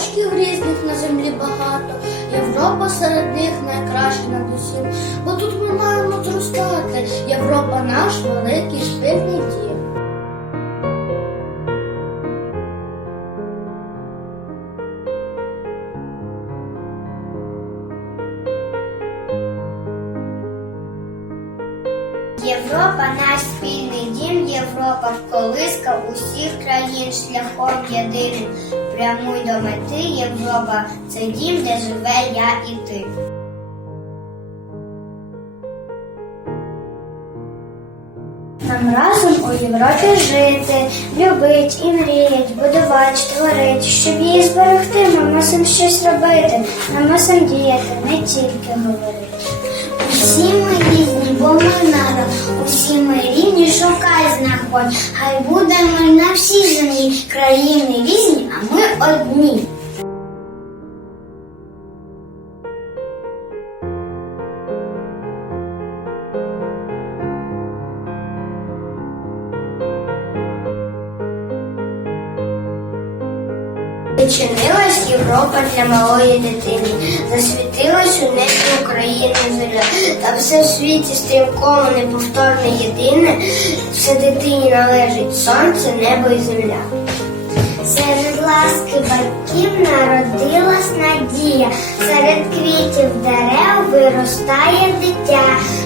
куточків різних на землі багато. Європа серед них найкраща над усім, бо тут ми маємо зростати. Європа наш великий спільний дім. Європа наш спільний дім, Європа колиска усіх країн шляхом єдиним. Прямуй до мети, Європа це дім, де живе я і ти. Нам разом у Європі жити, любить і мріять, будувати, творить, щоб її зберегти, ми мусимо щось робити, ми мусимо діяти, не тільки говорити. Усі ми різні, бо ми народ, усі ми рівні, шукай знаходь. Хай будемо на всій землі, країни різні, одні. Відчинилась Європа для малої дитини, засвітилась у небі України зоря, та все в світі стрімкому неповторне єдине, все дитині належить сонце, небо і земля. Ласки батьків народилась надія, серед квітів дерев виростає дитя,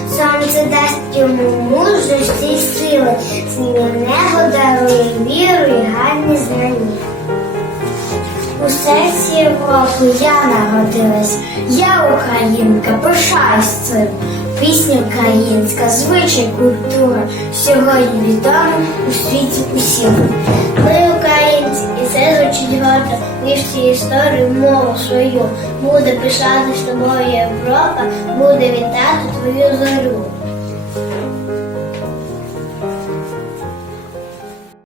сонце дасть йому мужності й сили, сміливого дарує віру і гарні знання. У серці Європи я народилась, я українка, пишаюсь цим. Пісня українська, звичай, культура, сьогодні відома у світі усім. Ми українці, гордо, вівці історію, мову свою. Буде пишатись тобою Європа, буде вітати твою зорю.